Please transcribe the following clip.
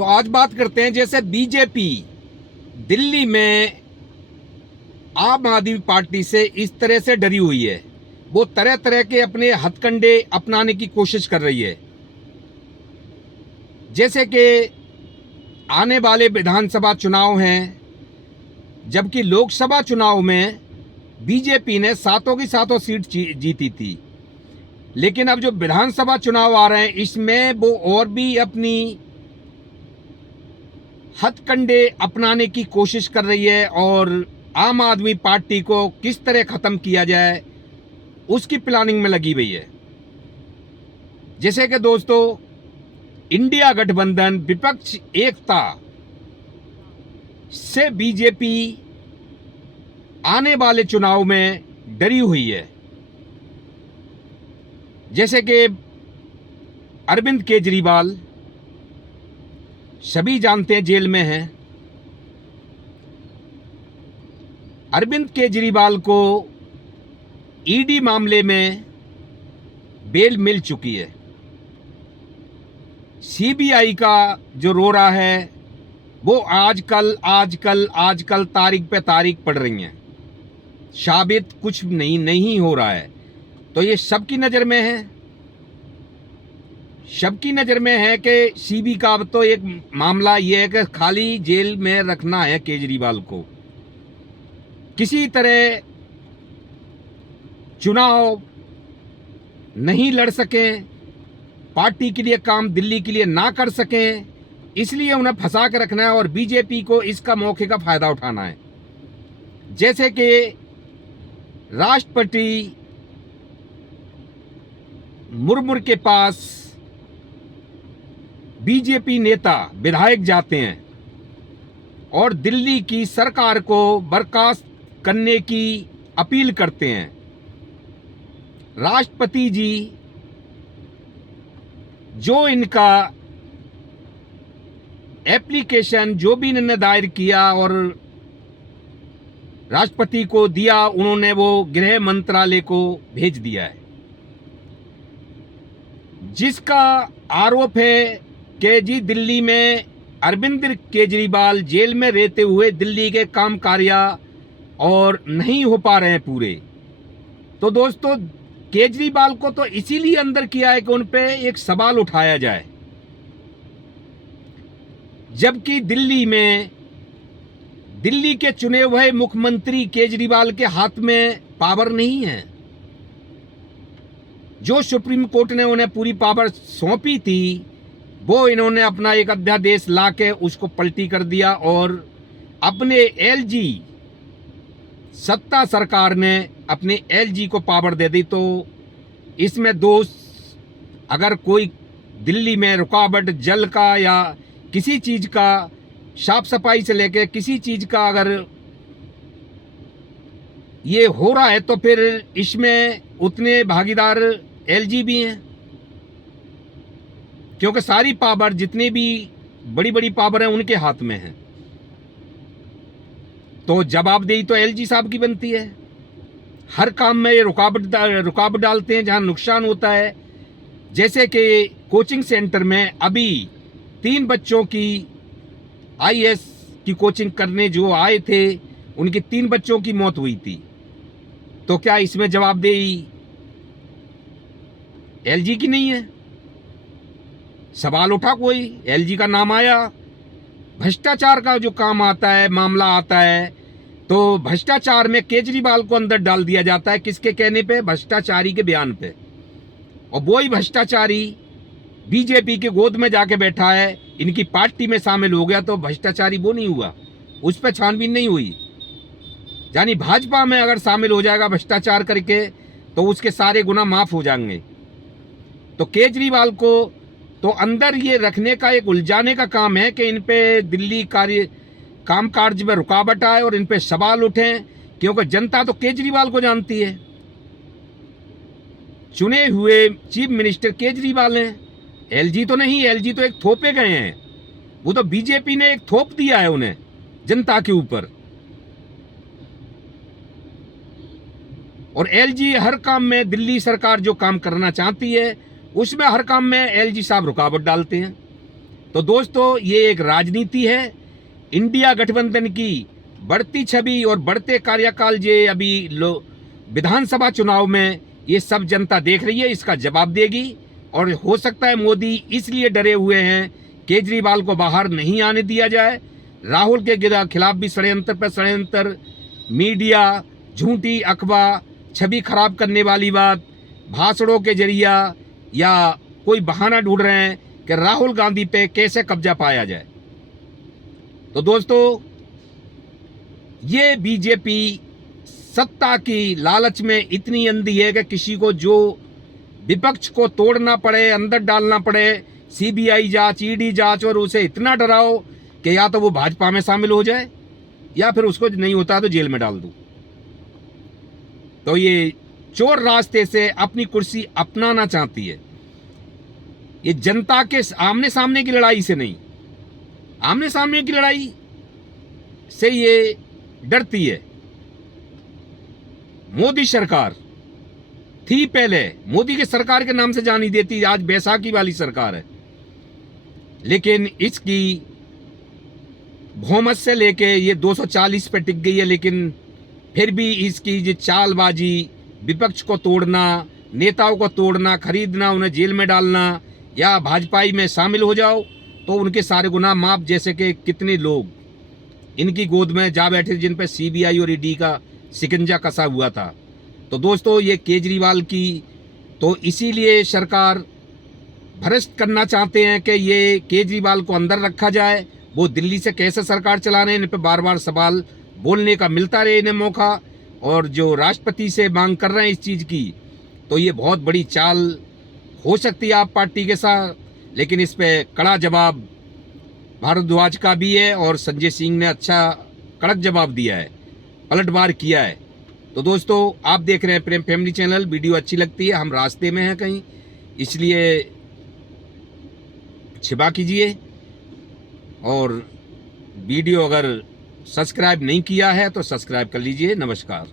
तो आज बात करते हैं, जैसे बीजेपी दिल्ली में आम आदमी पार्टी से इस तरह से डरी हुई है, वो तरह तरह के अपने हथकंडे अपनाने की कोशिश कर रही है। जैसे कि आने वाले विधानसभा चुनाव हैं, जबकि लोकसभा चुनाव में बीजेपी ने सातों की सातों सीट जीती थी, लेकिन अब जो विधानसभा चुनाव आ रहे हैं इसमें वो और भी अपनी हथकंडे अपनाने की कोशिश कर रही है और आम आदमी पार्टी को किस तरह खत्म किया जाए उसकी प्लानिंग में लगी हुई है। जैसे कि दोस्तों, इंडिया गठबंधन विपक्ष एकता से बीजेपी आने वाले चुनाव में डरी हुई है। जैसे कि अरविंद केजरीवाल सभी जानते हैं जेल में हैं। अरविंद केजरीवाल को ईडी मामले में बेल मिल चुकी है। सीबीआई का जो रो रहा है वो आजकल तारीख पे तारीख पड़ रही हैं, साबित कुछ नहीं हो रहा है। तो ये सबकी नज़र में है, सबकी नज़र में है कि सीबी का अब तो एक मामला ये है कि खाली जेल में रखना है केजरीवाल को। किसी तरह चुनाव नहीं लड़ सकें, पार्टी के लिए काम दिल्ली के लिए ना कर सकें, इसलिए उन्हें फंसा के रखना है और बीजेपी को इसका मौके का फायदा उठाना है। जैसे कि राष्ट्रपति मुर्मू के पास बीजेपी नेता विधायक जाते हैं और दिल्ली की सरकार को बर्खास्त करने की अपील करते हैं। राष्ट्रपति जी जो इनका एप्लीकेशन जो भी इन्होंने दायर किया और राष्ट्रपति को दिया, उन्होंने वो गृह मंत्रालय को भेज दिया है, जिसका आरोप है कि जी दिल्ली में अरविंद केजरीवाल जेल में रहते हुए दिल्ली के काम कार्य और नहीं हो पा रहे हैं पूरे। तो दोस्तों, केजरीवाल को तो इसीलिए अंदर किया है कि उन पे एक सवाल उठाया जाए, जबकि दिल्ली के चुने हुए मुख्यमंत्री केजरीवाल के हाथ में पावर नहीं है। जो सुप्रीम कोर्ट ने उन्हें पूरी पावर सौंपी थी वो इन्होंने अपना एक अध्यादेश लाके उसको पलटी कर दिया और अपने एलजी सत्ता सरकार ने अपने एलजी को पावर दे दी। तो इसमें दोस्त, अगर कोई दिल्ली में रुकावट जल का या किसी चीज़ का, साफ सफाई से लेके किसी चीज़ का अगर ये हो रहा है तो फिर इसमें उतने भागीदार एलजी भी हैं, क्योंकि सारी पावर जितनी भी बड़ी बड़ी पावर हैं उनके हाथ में है। तो जवाबदेही तो एलजी साहब की बनती है। हर काम में ये रुकावट डालते हैं जहां नुकसान होता है। जैसे कि कोचिंग सेंटर में अभी 3 बच्चों की आईएएस की कोचिंग करने जो आए थे, उनकी 3 बच्चों की मौत हुई थी। तो क्या इसमें जवाबदेही एलजी की नहीं है? सवाल उठा कोई, एलजी का नाम आया। भ्रष्टाचार का जो काम आता है, मामला आता है, तो भ्रष्टाचार में केजरीवाल को अंदर डाल दिया जाता है। किसके कहने पे? भ्रष्टाचारी के बयान पे। और वही भ्रष्टाचारी बीजेपी के गोद में जाके बैठा है, इनकी पार्टी में शामिल हो गया, तो भ्रष्टाचारी वो नहीं हुआ, उस पर छानबीन नहीं हुई। यानी भाजपा में अगर शामिल हो जाएगा भ्रष्टाचार करके तो उसके सारे गुनाह माफ हो जाएंगे। तो केजरीवाल को तो अंदर ये रखने का, एक उलझाने का काम है कि इन पे दिल्ली कामकाज में रुकावट आए और इन पे सवाल उठें, क्योंकि जनता तो केजरीवाल को जानती है। चुने हुए चीफ मिनिस्टर केजरीवाल हैं, एलजी तो नहीं। एलजी तो एक थोपे गए हैं, वो तो बीजेपी ने एक थोप दिया है उन्हें जनता के ऊपर। और एलजी हर काम में, दिल्ली सरकार जो काम करना चाहती है उसमें हर काम में एलजी साहब रुकावट डालते हैं। तो दोस्तों ये एक राजनीति है। इंडिया गठबंधन की बढ़ती छवि और बढ़ते कार्यकाल जे अभी विधानसभा चुनाव में ये सब जनता देख रही है, इसका जवाब देगी। और हो सकता है मोदी इसलिए डरे हुए हैं केजरीवाल को बाहर नहीं आने दिया जाए। राहुल के खिलाफ भी षड्यंत्र पर षड्यंत्र, मीडिया, झूठी अफवाह, छवि खराब करने वाली बात, भाषणों के जरिया या कोई बहाना ढूंढ रहे हैं कि राहुल गांधी पे कैसे कब्जा पाया जाए। तो दोस्तों ये बीजेपी सत्ता की लालच में इतनी अंधी है कि किसी को जो विपक्ष को तोड़ना पड़े, अंदर डालना पड़े, सीबीआई जांच, ईडी जांच, और उसे इतना डराओ कि या तो वो भाजपा में शामिल हो जाए या फिर उसको नहीं होता तो जेल में डाल दो। तो ये चोर रास्ते से अपनी कुर्सी अपनाना चाहती है। ये जनता के आमने सामने की लड़ाई से नहीं, आमने सामने की लड़ाई से ये डरती है। मोदी सरकार थी पहले, मोदी के सरकार के नाम से जानी देती, आज बैसाखी वाली सरकार है। लेकिन इसकी बहुमत से लेके ये 240 पे टिक गई है। लेकिन फिर भी इसकी जो चालबाजी, विपक्ष को तोड़ना, नेताओं को तोड़ना, खरीदना, उन्हें जेल में डालना या भाजपाई में शामिल हो जाओ तो उनके सारे गुनाह माफ। जैसे कि कितने लोग इनकी गोद में जा बैठे जिन पर सीबीआई और ईडी का शिकंजा कसा हुआ था। तो दोस्तों ये केजरीवाल की तो इसीलिए सरकार भ्रष्ट करना चाहते हैं कि ये केजरीवाल को अंदर रखा जाए। वो दिल्ली से कैसे सरकार चला रहे हैं, इन पर बार बार सवाल बोलने का मिलता रहे इन्हें मौका। और जो राष्ट्रपति से मांग कर रहे हैं इस चीज़ की, तो ये बहुत बड़ी चाल हो सकती है आप पार्टी के साथ। लेकिन इस पे कड़ा जवाब भारद्वाज का भी है और संजय सिंह ने अच्छा कड़क जवाब दिया है, पलटवार किया है। तो दोस्तों आप देख रहे हैं प्रेम फैमिली चैनल। वीडियो अच्छी लगती है, हम रास्ते में हैं कहीं, इसलिए छिपा कीजिए। और वीडियो अगर सब्सक्राइब नहीं किया है तो सब्सक्राइब कर लीजिए। नमस्कार।